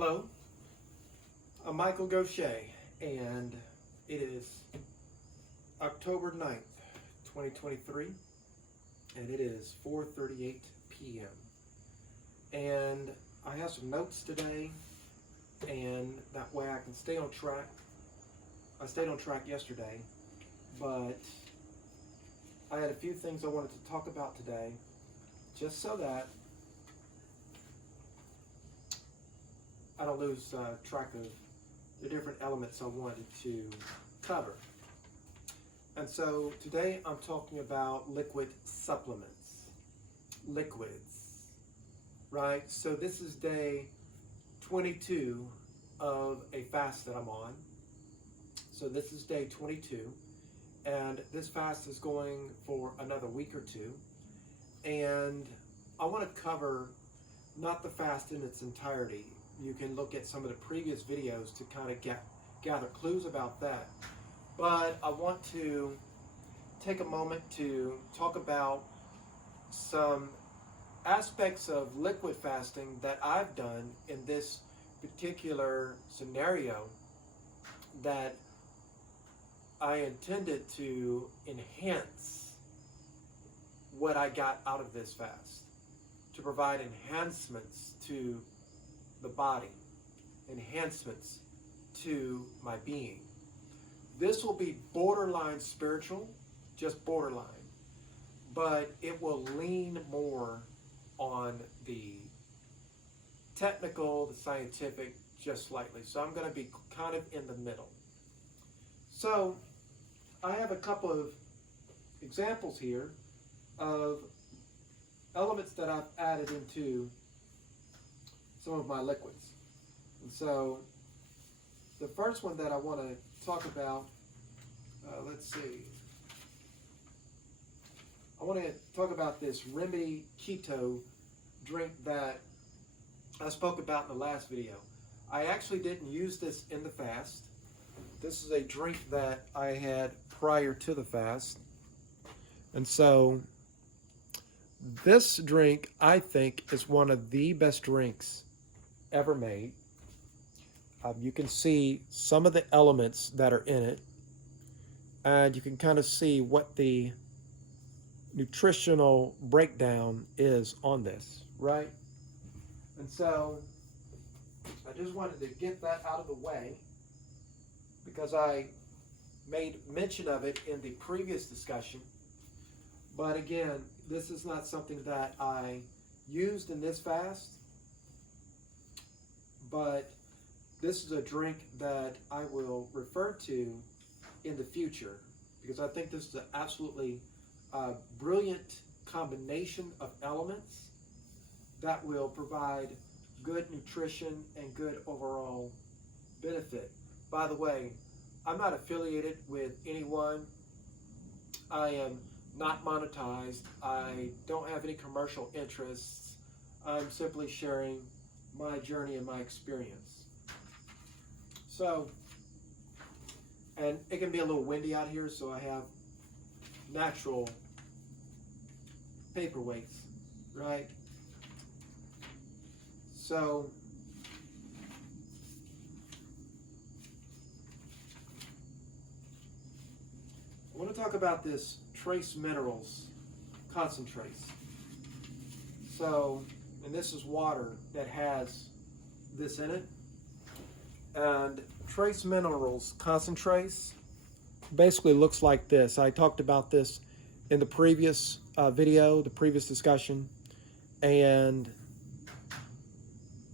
Hello, I'm Michael Gaucher, and it is October 9th, 2023, and it is 4:38 p.m. And I have some notes today, and that way I can stay on track. I stayed on track yesterday, but I had a few things I wanted to talk about today, just so that I don't lose track of the different elements I wanted to cover. And so today I'm talking about liquid supplements, liquids, right? So this is day 22 of a fast that I'm on. So this is day 22, and this fast is going for another week or two. And I want to cover not the fast in its entirety. You can look at some of the previous videos to kind of gather clues about that. But I want to take a moment to talk about some aspects of liquid fasting that I've done in this particular scenario that I intended to enhance what I got out of this fast, to provide enhancements to the body, enhancements to my being. This will be borderline spiritual, just borderline, but it will lean more on the technical, the scientific, just slightly. So I'm going to be kind of in the middle. So I have a couple of examples here of elements that I've added into some of my liquids. And so the first one that I want to talk about, let's see. I want to talk about this Remedy Keto drink that I spoke about in the last video. I actually didn't use this in the fast. This is a drink that I had prior to the fast. And so this drink, I think, is one of the best drinks ever made. You can see some of the elements that are in it, and you can kind of see what the nutritional breakdown is on this, right? And so I just wanted to get that out of the way because I made mention of it in the previous discussion. But again, this is not something that I used in this fast, but this is a drink that I will refer to in the future because I think this is an absolutely brilliant combination of elements that will provide good nutrition and good overall benefit. By the way, I'm not affiliated with anyone. I am not monetized. I don't have any commercial interests. I'm simply sharing my journey and my experience. So, and it can be a little windy out here, so I have natural paperweights, right? So, I want to talk about this TraceMinerals ConcenTrace. So, and this is water that has this in it. And TraceMinerals ConcenTrace basically looks like this. I talked about this in the previous video, the previous discussion, and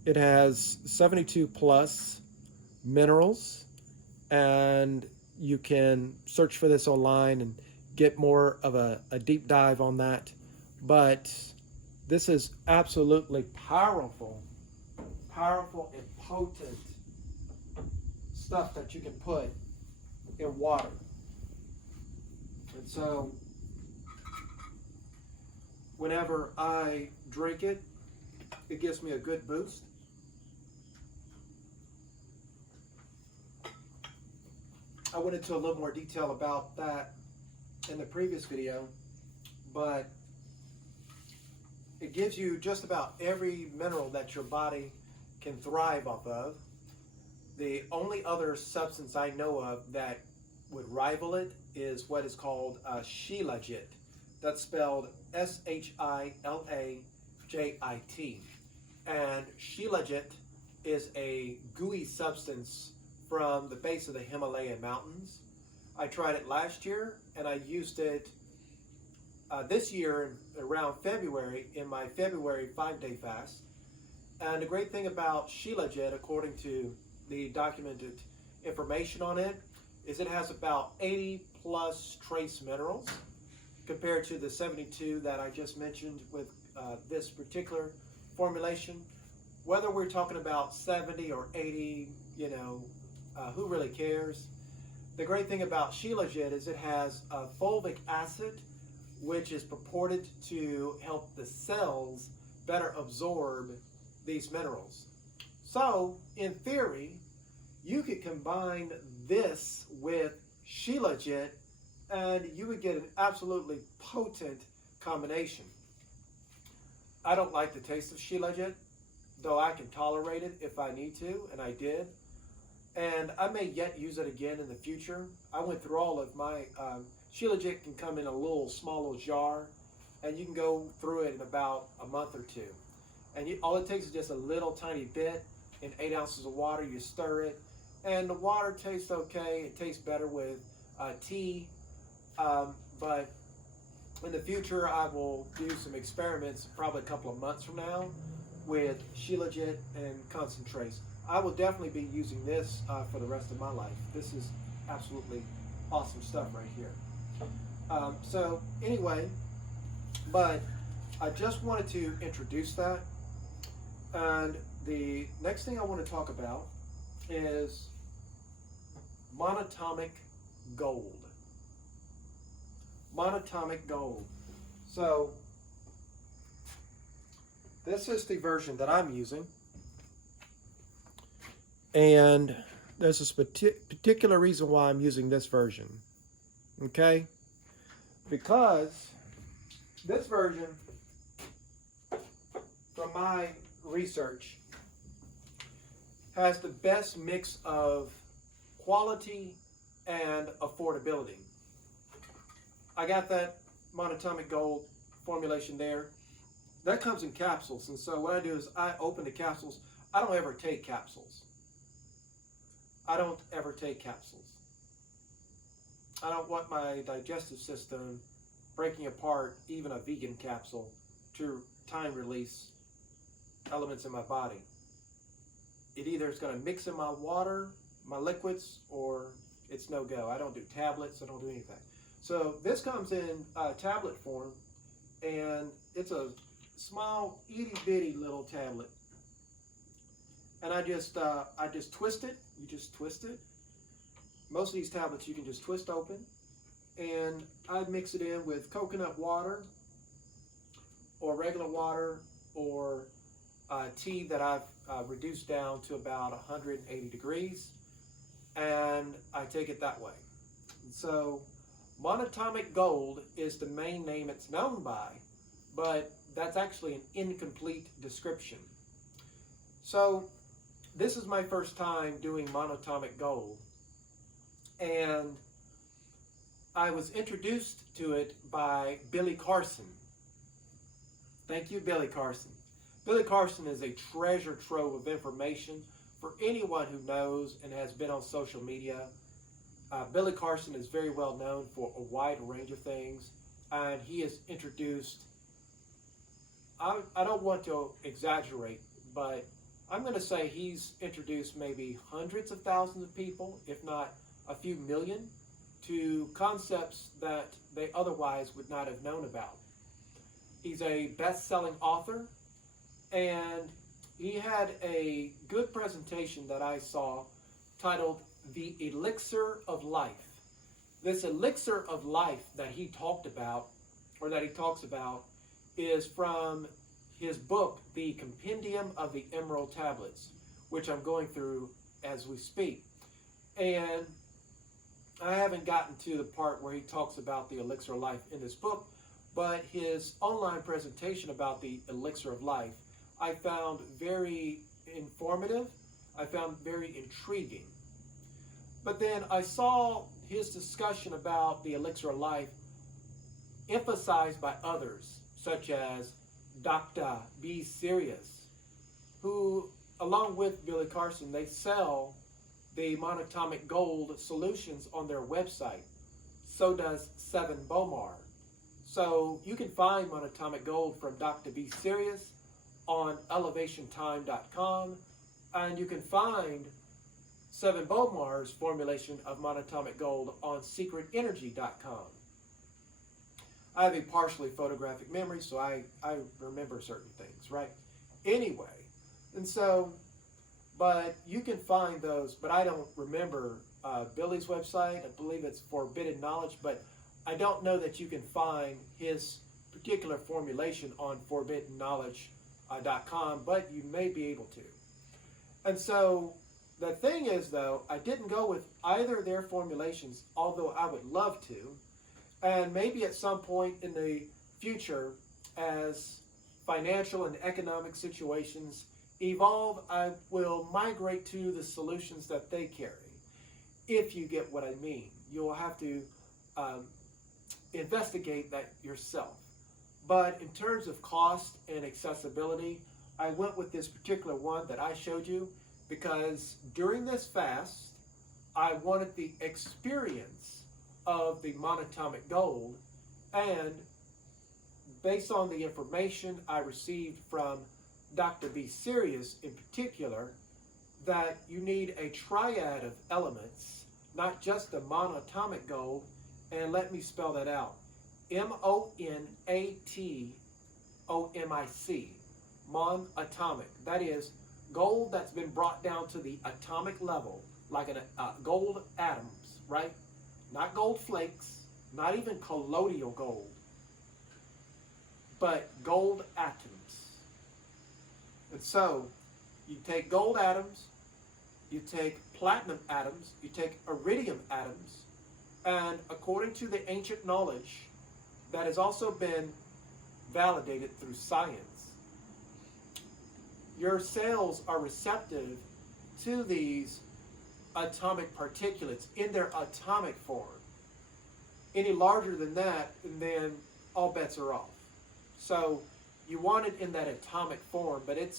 it has 72 plus minerals, and you can search for this online and get more of a deep dive on that. But this is absolutely powerful and potent stuff that you can put in water. And so whenever I drink it, it gives me a good boost. I went into a little more detail about that in the previous video, but it gives you just about every mineral that your body can thrive off of. The only other substance I know of that would rival it is what is called Shilajit. That's spelled Shilajit. And Shilajit is a gooey substance from the base of the Himalayan mountains. I tried it last year, and I used it this year around February in my February 5-day fast. And the great thing about Shilajit, according to the documented information on it, is it has about 80 plus trace minerals compared to the 72 that I just mentioned with this particular formulation. Whether we're talking about 70 or 80, who really cares? The great thing about Shilajit is it has fulvic acid, which is purported to help the cells better absorb these minerals. So, in theory, you could combine this with Shilajit and you would get an absolutely potent combination. I don't like the taste of Shilajit, though I can tolerate it if I need to, and I did. And I may yet use it again in the future. I went through all of my, Shilajit can come in a small little jar, and you can go through it in about a month or two. And all it takes is just a little tiny bit in 8 ounces of water. You stir it, and the water tastes okay. It tastes better with tea. But in the future, I will do some experiments probably a couple of months from now with Shilajit and ConcenTrace. I will definitely be using this for the rest of my life. This is absolutely awesome stuff right here. So anyway, but I just wanted to introduce that. And the next thing I want to talk about is Monatomic Gold. Monatomic Gold. So this is the version that I'm using. And there's a particular reason why I'm using this version. Okay? Because this version, from my research, has the best mix of quality and affordability. I got that Monatomic Gold formulation there. That comes in capsules, and so what I do is I open the capsules. I don't ever take capsules. I don't ever take capsules. I don't want my digestive system breaking apart even a vegan capsule to time release elements in my body. It either is going to mix in my water, my liquids, or it's no go. I don't do tablets. I don't do anything. So this comes in tablet form, and it's a small itty bitty little tablet. And I just twist it. You just twist it. Most of these tablets you can just twist open, and I mix it in with coconut water or regular water or tea that I've reduced down to about 180 degrees, and I take it that way. And so Monatomic Gold is the main name it's known by, but that's actually an incomplete description. So this is my first time doing Monatomic Gold, and I was introduced to it by Billy Carson. Thank you, Billy Carson. Billy Carson is a treasure trove of information for anyone who knows and has been on social media. Billy Carson is very well known for a wide range of things, and he has introduced, I don't want to exaggerate, but I'm going to say he's introduced maybe hundreds of thousands of people, if not a few million, to concepts that they otherwise would not have known about. He's a best-selling author, and he had a good presentation that I saw titled The Elixir of Life. This elixir of life that he talked about, or that he talks about, is from his book, The Compendium of the Emerald Tablets, which I'm going through as we speak. And I haven't gotten to the part where he talks about the elixir of life in this book, but his online presentation about the elixir of life I found very informative. I found very intriguing. But then I saw his discussion about the Elixir of Life emphasized by others, such as Doctah B, Sirius, who, along with Billy Carson, they sell the Monatomic Gold solutions on their website. So does Sevan Bomar. So you can find Monatomic Gold from Doctah B, Sirius on elevationtime.com, and you can find Sevan Bomar's formulation of Monatomic Gold on secretenergy.com. I have a partially photographic memory, so I remember certain things, right? Anyway, and so, but you can find those, but I don't remember Billy's website. I believe it's Forbidden Knowledge, but I don't know that you can find his particular formulation on forbiddenknowledge.com, but you may be able to. And so the thing is, though, I didn't go with either of their formulations, although I would love to. And maybe at some point in the future, as financial and economic situations evolve, I will migrate to the solutions that they carry. If you get what I mean, you'll have to investigate that yourself. But in terms of cost and accessibility, I went with this particular one that I showed you because during this fast, I wanted the experience of the Monatomic Gold, and based on the information I received from Doctah B, Sirius in particular, that you need a triad of elements, not just the Monatomic Gold, and let me spell that out. M-O-N-A-T-O-M-I-C, monatomic. That is gold that's been brought down to the atomic level, like gold atoms, right? Not gold flakes, not even collodial gold, but gold atoms. And so you take gold atoms, you take platinum atoms, you take iridium atoms, and according to the ancient knowledge that has also been validated through science, your cells are receptive to these atomic particulates in their atomic form. Any larger than that, and then all bets are off. So you want it in that atomic form, but it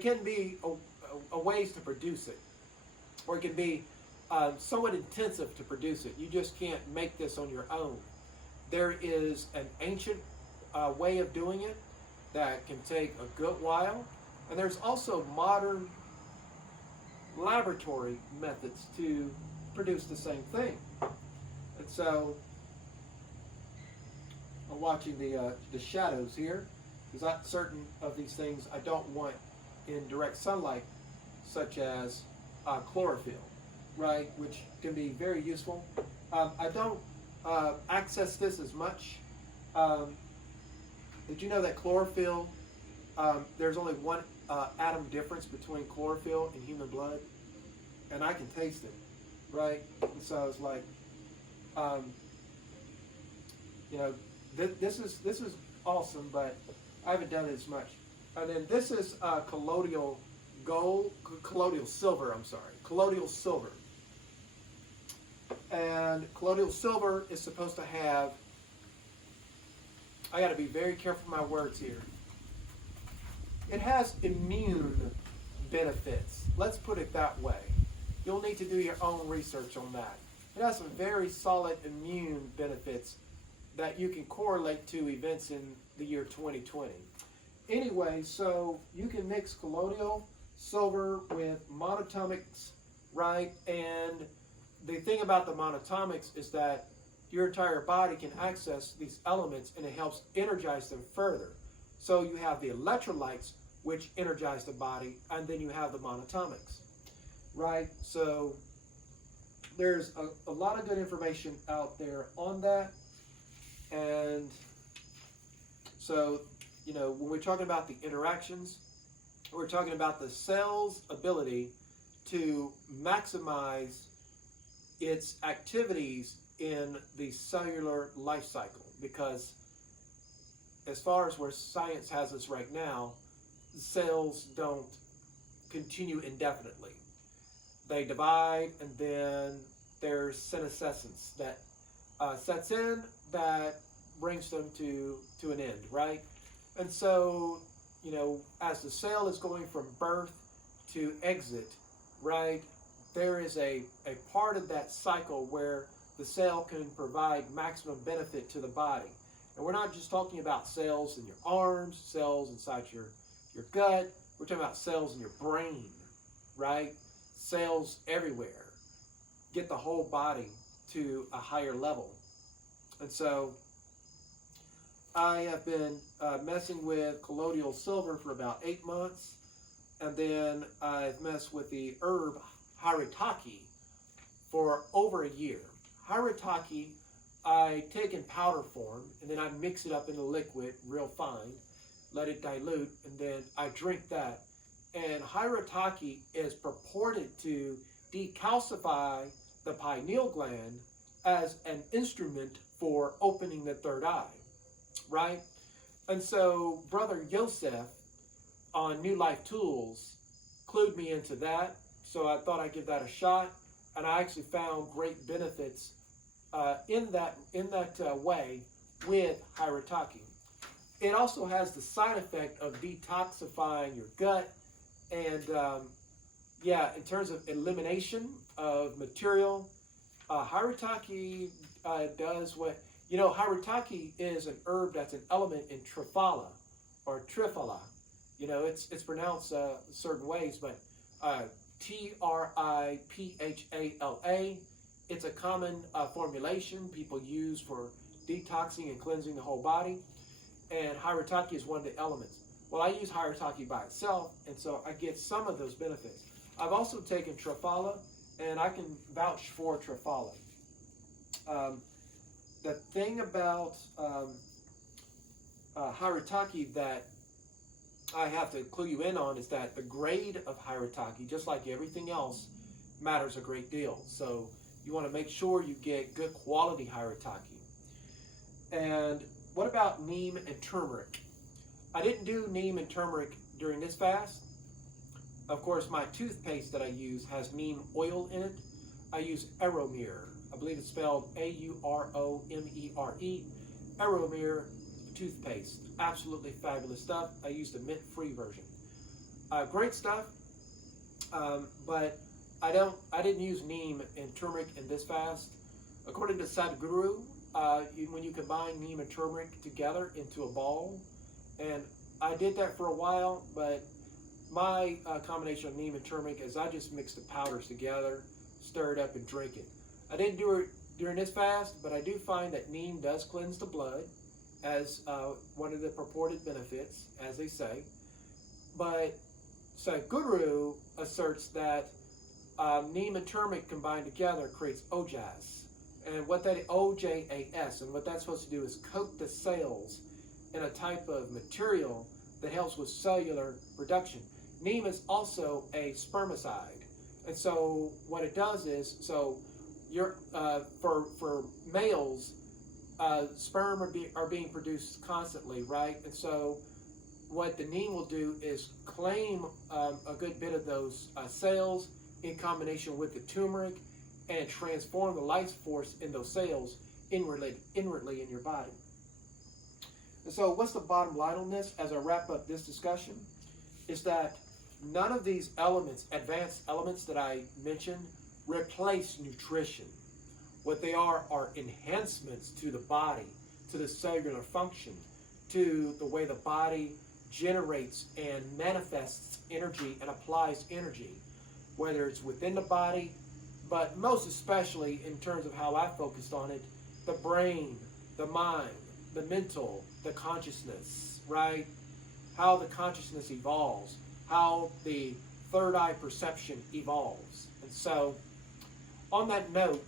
can be a ways to produce it, or it can be somewhat intensive to produce it. You just can't make this on your own. There is an ancient way of doing it that can take a good while, and there's also modern laboratory methods to produce the same thing. And so I'm watching the shadows here, because certain of these things I don't want in direct sunlight, such as chlorophyll, right, which can be very useful. I don't access this as much. Did you know that chlorophyll, there's only one atom difference between chlorophyll and human blood? And I can taste it, right? And so it's like, you know, this is awesome, but I haven't done it as much. And then this is Collodial Silver, Collodial Silver. And Collodial Silver is supposed to have, I got to be very careful with my words here. It has immune benefits. Let's put it that way. You'll need to do your own research on that. It has some very solid immune benefits that you can correlate to events in the year 2020. Anyway, so you can mix Collodial Silver with monatomics, right? And the thing about the monatomics is that your entire body can access these elements, and it helps energize them further. So you have the electrolytes, which energize the body, and then you have the monatomics, right? So there's a lot of good information out there on that. And so, you know, when we're talking about the interactions, we're talking about the cell's ability to maximize its activities in the cellular life cycle, because as far as where science has us right now, cells don't continue indefinitely. They divide, and then there's senescence that sets in that brings them to an end, right? And so, as the cell is going from birth to exit, right, there is a part of that cycle where the cell can provide maximum benefit to the body. And we're not just talking about cells in your arms, cells inside your gut. We're talking about cells in your brain, right? Cells everywhere. Get the whole body to a higher level. And so I have been messing with Collodial Silver for about 8 months. And then I've messed with the herb Haritaki for over a year. Haritaki, I take in powder form, and then I mix it up in a liquid real fine, let it dilute, and then I drink that. And Haritaki is purported to decalcify the pineal gland as an instrument for opening the third eye, right? And so Brother Yosef on New Life Tools clued me into that, so I thought I'd give that a shot, and I actually found great benefits in that way with Haritaki. It also has the side effect of detoxifying your gut, and in terms of elimination of material, Haritaki does what, Haritaki is an herb that's an element in Triphala, or Triphala. It's pronounced certain ways, but Triphala. It's a common formulation people use for detoxing and cleansing the whole body, and Haritaki is one of the elements. Well, I use Haritaki by itself, and so I get some of those benefits. I've also taken Triphala, and I can vouch for Triphala. The thing about Haritaki that I have to clue you in on is that the grade of Haritaki, just like everything else, matters a great deal. So you want to make sure you get good quality Haritaki. And what about neem and turmeric? I didn't do neem and turmeric during this fast. Of course, my toothpaste that I use has neem oil in it. I use Aromere. I believe it's spelled A-U-R-O-M-E-R-E. Aromere toothpaste. Absolutely fabulous stuff. I used the mint-free version. Great stuff, but I didn't use neem and turmeric in this fast. According to Sadhguru, when you combine neem and turmeric together into a ball, and I did that for a while, but my combination of neem and turmeric is I just mix the powders together, stir it up, and drink it. I didn't do it during this fast, but I do find that neem does cleanse the blood as one of the purported benefits, as they say. But Sadhguru asserts that neem and turmeric combined together creates OJAS. And what that OJAS, and what that's supposed to do is coat the cells in a type of material that helps with cellular production. Neem is also a spermicide, and so what it does is, so you're for males, sperm are being produced constantly, right? And so what the neem will do is claim a good bit of those cells in combination with the turmeric and transform the life force in those cells inwardly in your body. And so what's the bottom line on this as I wrap up this discussion is that none of these elements, advanced elements that I mentioned, replace nutrition. What they are enhancements to the body, to the cellular function, to the way the body generates and manifests energy and applies energy, whether it's within the body, but most especially in terms of how I focused on it, the brain, the mind, the mental, the consciousness, right? How the consciousness evolves, how the third eye perception evolves. And so, on that note,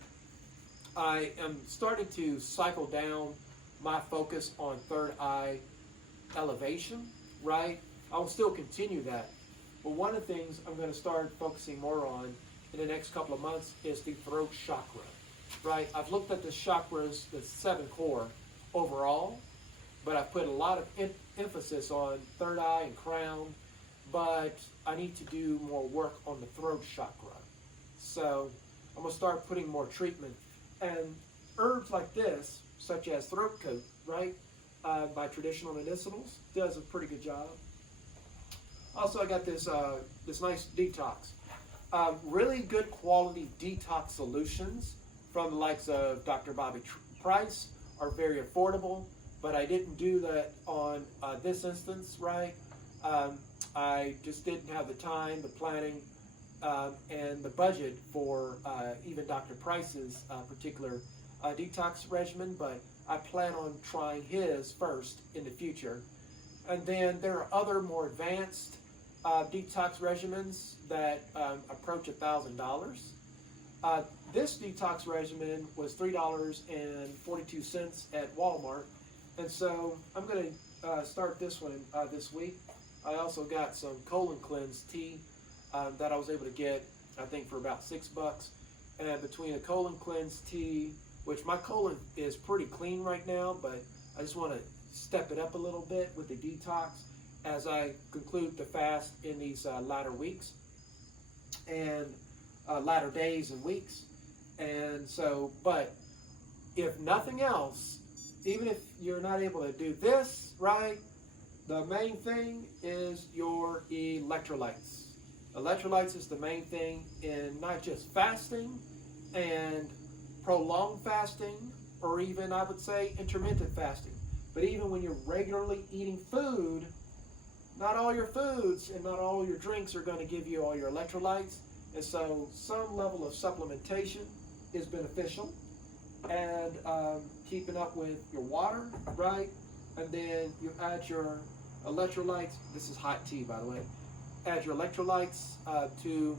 I am starting to cycle down my focus on third eye elevation, right? I will still continue that. But one of the things I'm going to start focusing more on in the next couple of months is the throat chakra, right? I've looked at the chakras, the 7 core overall, but I've put a lot of emphasis on third eye and crown but I need to do more work on the throat chakra. So I'm going to start putting more treatment. And herbs like this, such as throat coat, right, by traditional medicinals, does a pretty good job. Also, I got this this nice detox. Really good quality detox solutions from the likes of Dr. Bobby Price are very affordable, but I didn't do that on this instance, right? I just didn't have the time, the planning, and the budget for even Dr. Price's particular detox regimen, but I plan on trying his first in the future. And then there are other more advanced detox regimens that approach $1,000. This detox regimen was $3.42 at Walmart, and so I'm going to start this one this week. I also got some colon cleanse tea that I was able to get, I think, for about $6. And between the colon cleanse tea, which my colon is pretty clean right now, but I just want to step it up a little bit with the detox as I conclude the fast in these latter weeks and latter days and weeks. And so, but if nothing else, even if you're not able to do this, right, the main thing is your electrolytes. Electrolytes is the main thing in not just fasting and prolonged fasting, or even, I would say, intermittent fasting. But even when you're regularly eating food, not all your foods and not all your drinks are going to give you all your electrolytes. And so some level of supplementation is beneficial. And keeping up with your water, right? And then you add your electrolytes. This is hot tea, by the way. Add your electrolytes to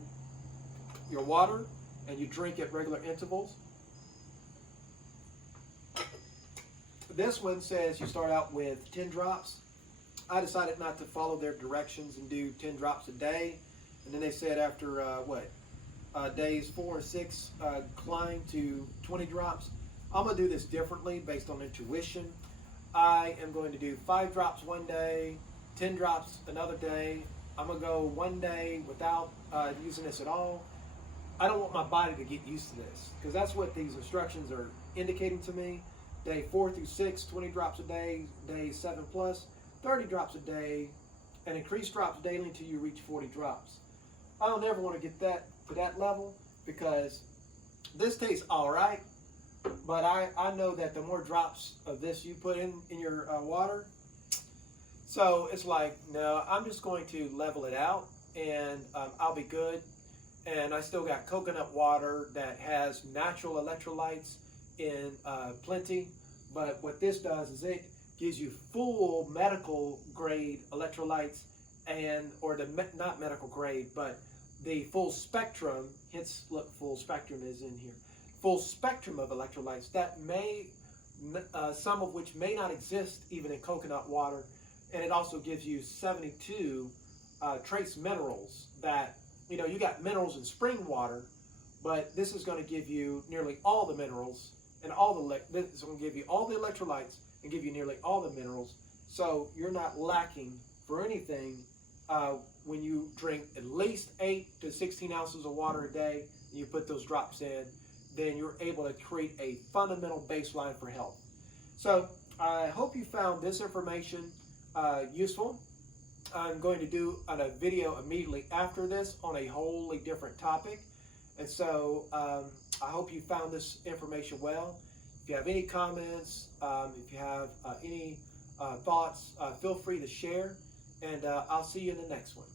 your water, and you drink at regular intervals. This one says you start out with 10 drops. I decided not to follow their directions and do 10 drops a day. And then they said after, days 4 or 6, climb to 20 drops. I'm going to do this differently based on intuition. I am going to do 5 drops one day, 10 drops another day. I'm going to go one day without using this at all. I don't want my body to get used to this, because that's what these instructions are indicating to me. Day 4 through 6, 20 drops a day. Day 7 plus, 30 drops a day, and increase drops daily until you reach 40 drops. I don't ever want to get that to that level, because this tastes all right, but I know that the more drops of this you put in your water, so it's like, no, I'm just going to level it out, and I'll be good. And I still got coconut water that has natural electrolytes in plenty, but what this does is it gives you full medical grade electrolytes, and or the not medical grade, but the full spectrum. Hence, look, full spectrum is in here. Full spectrum of electrolytes that may, some of which may not exist even in coconut water, and it also gives you 72 trace minerals that, you know, you got minerals in spring water, but this is going to give you nearly all the minerals and all the, this is going to give you all the electrolytes and give you nearly all the minerals. So you're not lacking for anything when you drink at least 8 to 16 ounces of water a day and you put those drops in, then you're able to create a fundamental baseline for health. So I hope you found this information useful. I'm going to do a video immediately after this on a wholly different topic. And so I hope you found this information well. If you have any comments, if you have any thoughts, feel free to share. And I'll see you in the next one.